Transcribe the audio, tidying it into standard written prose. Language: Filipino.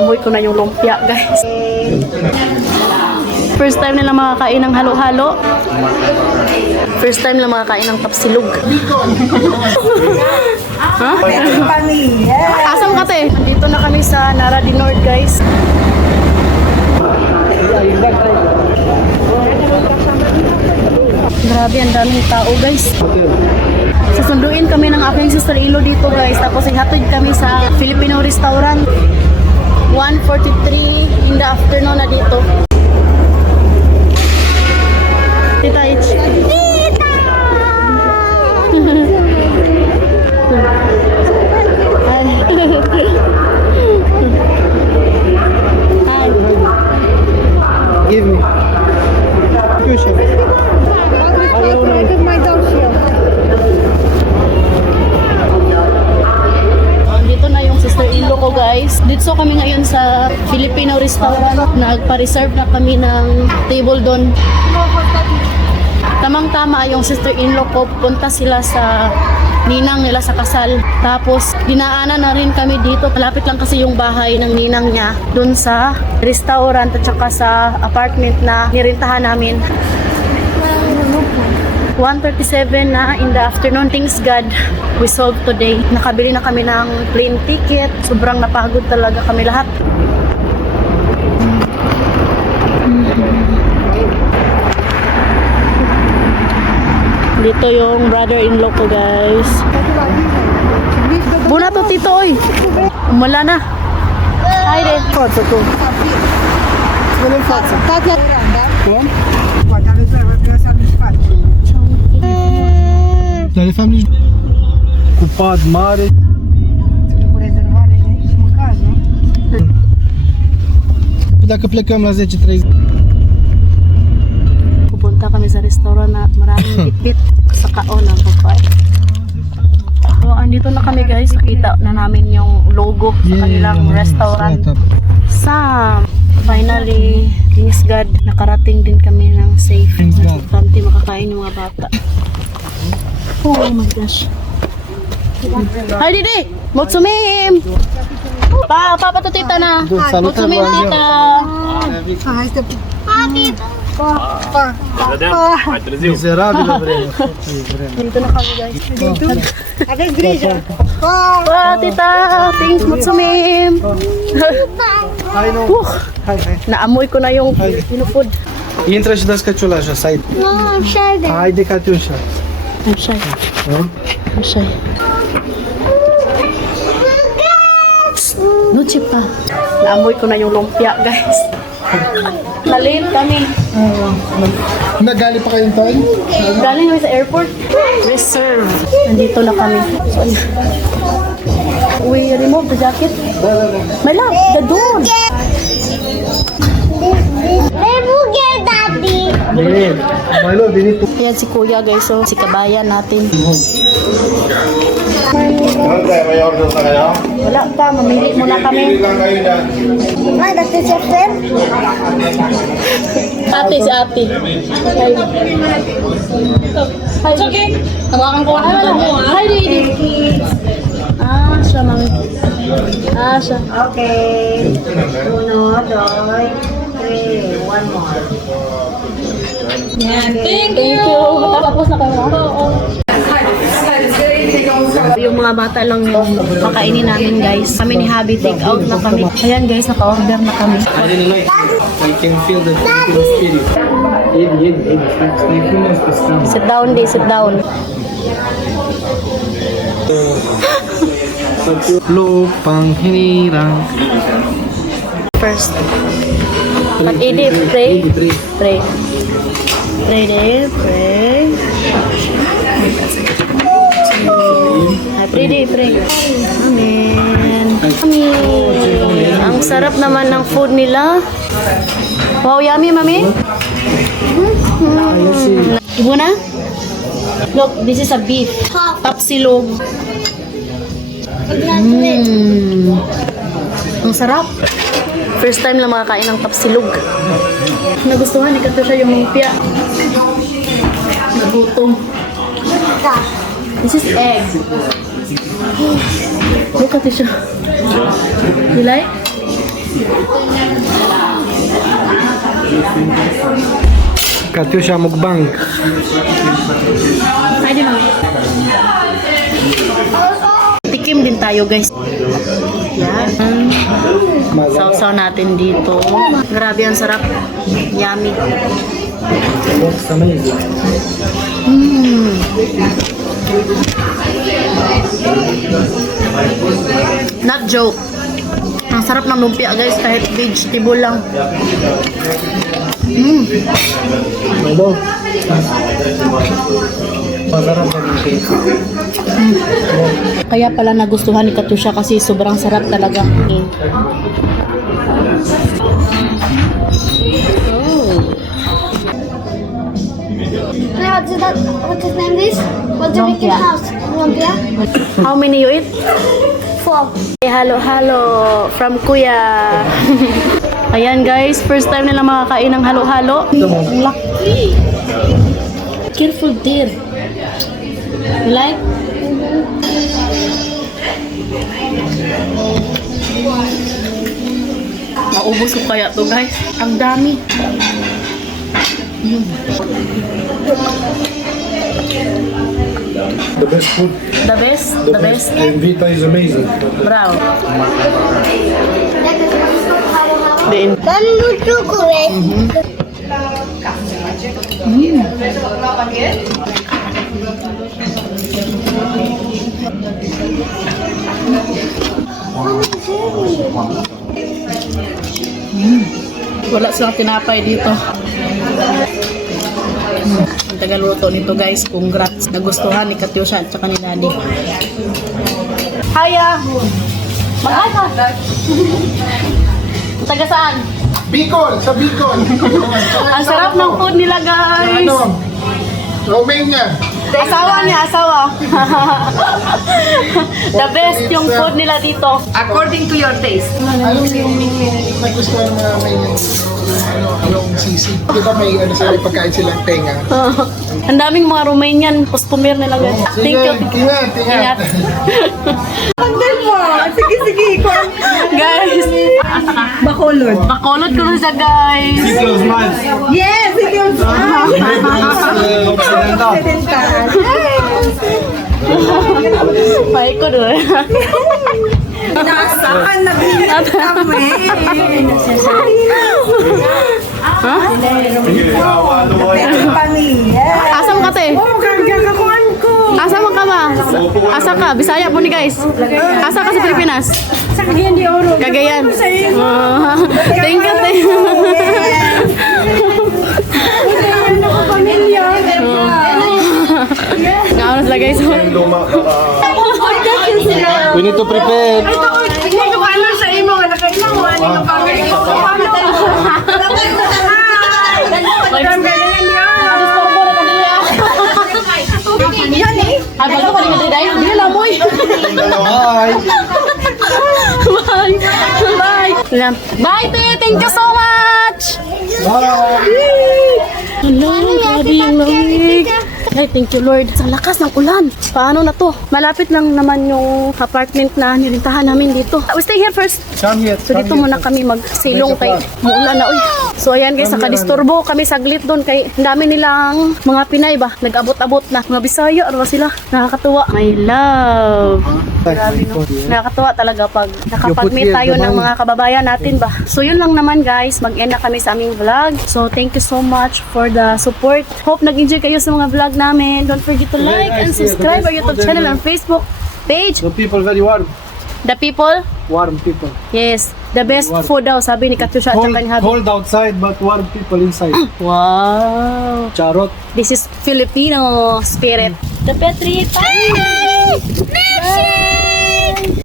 Naamoy ko na yung lumpia, guys. First time nila makakain ng halo-halo. First time nila makakain ng tapsilog. Ha? Asam ka, te? Dito na kami sa Nara di North, guys. Grabe, ang daming tao, guys. Susunduin kami ng aking sister Ilo dito, guys. Tapos ihatid kami sa Filipino restaurant. 1:43 in the afternoon na dito. Tita Ich. Tita! Hi. Hi. Give me. Kusha. I got my dog here. Dito na yung sister-in-law ko, guys. Dito kami ngayon sa Filipino restaurant. Nagpa-reserve na kami ng table doon. Tamang-tama yung sister-in-law ko. Punta sila sa ninang nila sa kasal. Tapos, dinaanan na rin kami dito. Malapit lang kasi yung bahay ng ninang niya doon sa restaurant at saka sa apartment na nirintahan namin. 1:37 na in the afternoon. Thanks God, we solved today. Nakabili na kami ng plane ticket. Sobrang napagod talaga kami lahat. Dito yung brother-in-law ko, guys. Buna to, tito, oy. Umala na. Hi, de. Față tu. Spune în față. Cum? Dar de fapt nici cu pad mare. Cu rezervare de aici și mâncare, nu? Dacă plecăm la 10:30. Pupunta kami sa restaurant na maraming bitbit sa kaon ng babae. So, andito na kami, guys. Nakita na namin yung logo sa kanilang restaurant. Sam! Finally, thanks God, nakarating din kami ng safe. Thanks God. Importante makakain yung mga bata. Oh my gosh. Hi, Didi! Motsumim! Papa to tita na. Motsumim, tita. Hai, stă. Mizerabilă vreme. Vreme. Dito na kami, guys. Aveți grijă. Wow, tita! Thanks, Motsumim! Hai, nu. Hai, hai. Naamoy ko na yung food. Intră și dă-ți căciulașa, să ai. Haide, Catiușa. I'm shy. I'm shy. No, pa. Naamoy ko na yung lumpia, guys. Nalit kami. Nagali pa kayong tayo? Galing kami sa airport. Reserve. Nandito na kami. So, we remove the jacket. My love, the door. Bine. Mai luat din tu. Ayan si Kuya, guys. So, si kabayan natin. Wala pa, mamili muna kami. Mai, dar te certem? Ate, si ate. Hi. It's okay. Tawakan ko ang mo, ha? Hi, Didi. Siya, mami. Siya. Okay. 1, 2, 3. One more. Thank you. Tapos na kayo, ha? Oo. Yung mga bata lang yung makainin namin, guys. Kami ni Habi, take out na kami. Ayan, guys, naka-order na kami. I didn't know it. I can feel the Filipino spirit. Sit down, Di. Sit down. Lupang hinirang. First. Mag-edit, pray. Pray. Pray, Di. Pray. Ay, pray, Di. Pray. Amen. Amen. Ang sarap naman ng food nila. Wow, yummy, mami. Ibu na? Look, this is a beef. Tapsilog. Ang sarap. First time lang makakain ng tapsilog. Nagustuhan ni Kato siya yung lumpia. Nagutom. This is egg. Look at this. You like? Katyusha mukbang. Ay, di ba? Tikim din tayo, guys. Yan. Sausaw natin dito. Grabe, ang sarap. Yummy. Looks amazing. Not joke. Ang sarap ng lumpia, guys, kahit vegetable lang. Hello. Masarap na yung cake. Kaya pala nagustuhan ni Katusha kasi sobrang sarap talaga. What's that? What's his name? This? What's the Lumpia. wicked house? Lumpia? How many you eat? 4. Halo-halo from Kuya. Ayan guys, first time nila makakain ng halo-halo. Lucky. Careful dear. You like? Naubos ko kaya to guys. Ang dami. The best food. The best, the best. And Vita is amazing. Bravo. Din. Then you chocolate. Wala silang tinapay dito. Ang tagaluto nito guys, congrats. Nagustuhan ni Katyusha at saka ni Daddy. Hiya! Mag-hi ka! Taga saan? Bicol! Sa Bicol! Ang sarap ng food nila guys! Ano? Romania! Asawa niya, asawa. The best yung food nila dito. According to your taste. Alam mo yung nagustuhan mga may yung sisig. Di ba may ano sila, pagkain silang tenga? Ang daming mga Romanian customer nila guys. Thank you. Ingat, ingat. Pagdal mo. Sige, sige. Guys. Bacolod. Bacolod ko na siya guys. Yes, it is. Baik ko doon. Nasaan na kami? Ha? Pamilya. Asam ka te? Gagakuan ko. Asa man ka ba? Asa ka? Bisaya po ni guys. Asa ka sa Pilipinas? Sa Cagayan de Oro. Cagayan. Thank you, thank you. Pamilya. Nga sila guys. We need to prepare. Hindi ko ano sa imo. Nakailang mo. Ano ka pamilya? Yan eh. Habang ko kanina day, di lamoy. Bye! Bye. Bye. Bye, te. Thank you so much. Bye! Hello, grabe yung lamig. Ay, thank you Lord. Sa lakas ng ulan. Paano na to? Malapit lang naman yung apartment na nirintahan namin dito. We stay here first. Come here. So dito muna kami magsilong kay muulan na. Uy. So ayan guys, nakadisturbo kami saglit doon kay ang dami nilang mga Pinay ba? Nag-abot-abot na. Mga Bisaya, ano ba sila? Nakakatuwa. My love. Grabe no. Nakakatuwa talaga pag nakapag-meet tayo ng mga kababayan natin ba. So yun lang naman guys, mag-end na kami sa aming vlog. So thank you so much for the support. Hope nag-enjoy kayo sa mga vlog namin. Don't forget to like and subscribe our YouTube channel and Facebook page. The people very warm. The people, Warm people. yes, the best food daw sabi ni Katusha at Cold, saka ni Habi. cold outside but warm people inside. Wow. Charot. This is Filipino spirit. The Petri. Bye! Bye!